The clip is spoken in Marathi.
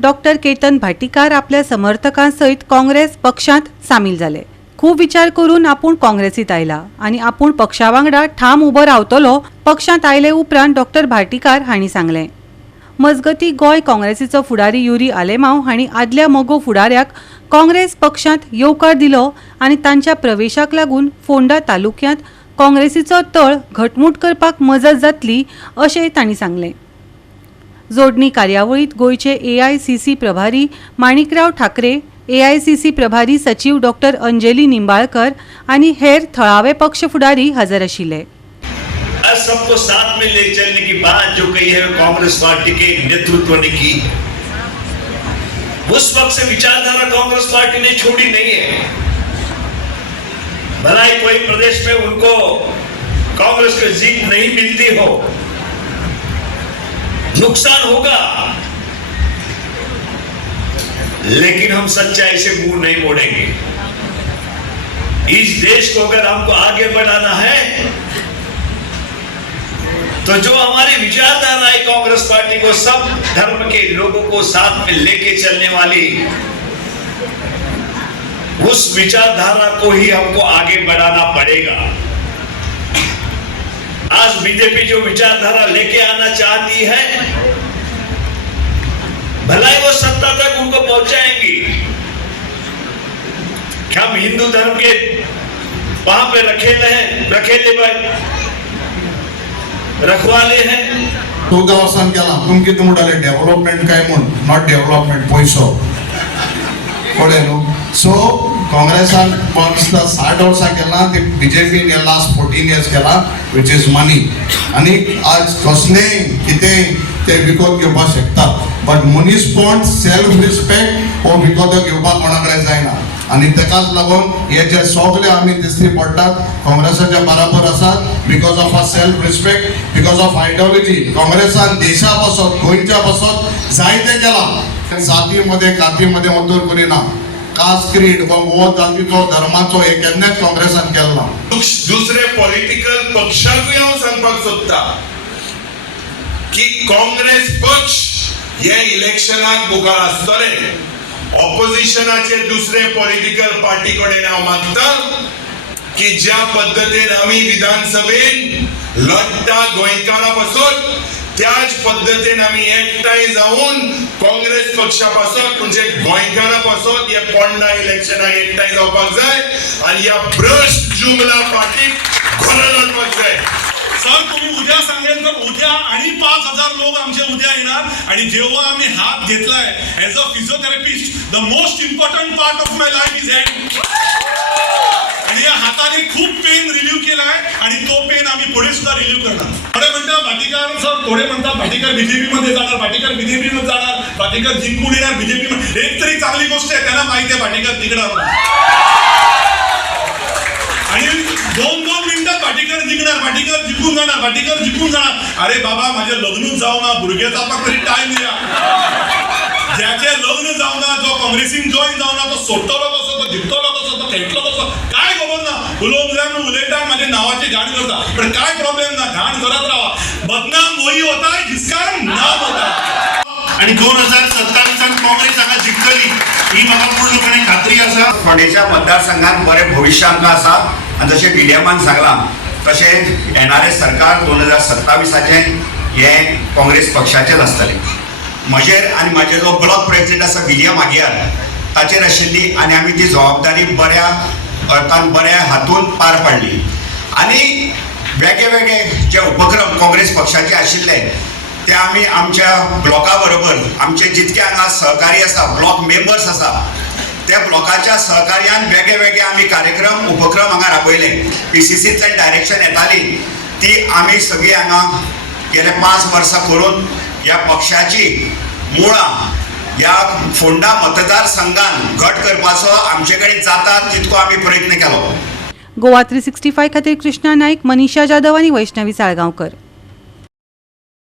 डॉक्टर केतन भाटीकार आपल्या समर्थकांसहित काँग्रेस पक्षात सामील झाले। खूप विचार करून आपण काँग्रेसीत आयला आणि आपण पक्षावांगडा ठाम उबो रावतलो पक्षात आयले उपरांत डॉक्टर भाटीकार हांणी सांगले। मजगती गोय काँग्रेसीचो फुडारी युरी आलेमांव हांणी आदल्या मोगो फुडाऱ्याक काँग्रेस पक्षात येवकार दिलो आणि तांच्या प्रवेशाक लागून फोंडा तालुक्यांत काँग्रेसीचो तळ घटमूट करपाक मजत जातली अशें तांणी सांगले। जोडणी कार्यावळीत गोयचे AICC प्रभारी माणिकराव ठाकरे, AICC प्रभारी सचिव डॉक्टर अंजली निंबाळकर आणि हेर थळावे पक्ष फुडारी हजर आशिल्ले। सबको साथ में ले चलने की बात जो कही है कांग्रेस पार्टी के नेतृत्व ने की, उस वक्त से विचारधारा कांग्रेस पार्टी ने छोड़ी नहीं है। भला ही कोई प्रदेश में उनको कांग्रेस की जीत नहीं मिलती हो, नुकसान होगा, लेकिन हम सच्चाई से मुंह नहीं मोड़ेंगे। इस देश को अगर हमको आगे बढ़ाना है तो जो हमारी विचारधारा है कांग्रेस पार्टी को, सब धर्म के लोगों को साथ में लेके चलने वाली, उस विचारधारा को ही हमको आगे बढ़ाना पड़ेगा। आज बीजेपी जो विचारधारा लेके आना चाहती है, भलाई वो सत्ता तक उनको पहुंचाएंगी। क्या हम हिंदू धर्म के वहां पे रखेले रखवाले हैं। 14 वर्षांत केला तुमकी तुम म्हणले डेव्हलपमेंट काय म्हण, नॉट डेव्हलपमेंट पैसो कळ्ळे न्हू। सो काँग्रेसान पक्ष 60 वर्सां केला, ते बीजेपी ने लास्ट 14 इयर्स केला, विच इज मनी। आणि आज कसले किते ते विकत घेवपाक शकता, बट मनीस पॉइंट सेल्फ रिस्पेक्ट हो विकत घेवपाक कोणाकडे जायना। आणि तेकाच लागून हे जे सगळे आम्ही दिसती पडतात काँग्रेसाच्या बरोबर असतात, because of a self respect, because of ideology. काँग्रेसान देशा पासत गोंयच्या पासत जायते केला, जातीमध्ये कातीमध्ये मजूर करिना, कास्ट क्रीड व मोह जातीचो धर्माचो हे केन्नाच काँग्रेसान केला। दुसरे पॉलिटिकल पक्षाकूय हांव सांगपाक सोदता की काँग्रेस पक्ष हे इलेक्शनाक मुखार आसतले। ऑपोजिशनाचे दुसरे पॉलिटिकल पार्टी कडेन हांव मागता की ज्या पद्धतीन आमी विधानसभेन लढटा गोंयकारां पासत, त्याच पद्धतीन आमी एकठांय जावन काँग्रेस पक्षा पासत म्हणजे गोंयकारां पासत हे पोंडा इलेक्शनाक एकठांय जावपाक जाय आणि या भ्रष्ट जुमला पार्टीक घरा लावपाक जाय। सर तुम्ही उद्या सांगेल तर उद्या आणि 5000 लोक आमचे उद्या येणार। आणि जेव्हा आम्ही हात घेतलाय as a physiotherapist, the most important part of my life is hand. आणि या हाताने खूप पेन रिलीव्ह केलाय आणि तो पेन आम्ही पुढे सुद्धा रिलीव्ह करणार। थोडे म्हणतात भाटीकर सर, थोडे म्हणतात भाटीकर बीजेपी मध्ये जाणार, भाटीकर बीजेपी मध्ये जाणार, भाटीकर जिंकून येणार बीजेपी मध्ये। एक तरी चांगली गोष्ट आहे, त्यांना माहिती आहे भाटीकर तिकडे आणि 2-2 मिनिटात भाटीकर जिंकणार, भाटीकर जिंकून जाणार, भाटीकर जिंकून जाणार। अरे बाबा माझे लग्न जावना, भुरग्याचा पण तरी टाइम द्या। ज्याचे लग्न जावना, जो काँग्रेसीन जॉईन जावना, तो सोडटलो कसो, तो जिंकतलो कसो, तो खेळटलो कसो, काय खबर ना। उलोवल्यान उलयता माझे नावाचे घाण करता, पण काय प्रॉब्लेम ना, घाण करत राहा। बदनाम वही होता है जिसका नाम होता है। आणि 2027 काँग्रेस हांगा जिंकतली ही म्हाका पूर्णपणे खात्री आसा। फोंडेच्या मतदारसंघात बरें भविष्य आमकां आसा आणि जशें मिडियमान सांगलां तशें येणारें सरकार 2027 हे काँग्रेस पक्षाचेच आसतलें। म्हजेर आनी म्हाजे जो ब्लॉक प्रेसिडेंट आसा विलियम आगियार ताचेर आशिल्ली आणि आमी ती जबाबदारी बऱ्या अर्थान बऱ्या हातून पार पाडली। आणि वेगळे जे उपक्रम काँग्रेस पक्षाचे आशिल्ले ते आमी आमच्या ब्लॉका बरोबर आमचे जितके हांगा सहकारी आसा, ब्लॉक मेंबर्स आसा, त्या ब्लॉकाच्या सहकार्यान वेगळे आमी कार्यक्रम उपक्रम हांगा राबयले। PCCंतल्यान डायरेक्शन येताली ती आमी सगळीं हांगा गेले 5 वर्सां करून या पक्षाची मुळां या फोंडा मतदारसंघान घट करपाचो आमचे कडेन जाता तितको आमी प्रयत्न केलो। गोवा 365 खातीर कृष्णा नाईक, मनीषा जाधव आणि वैष्णवी साळगांवकर।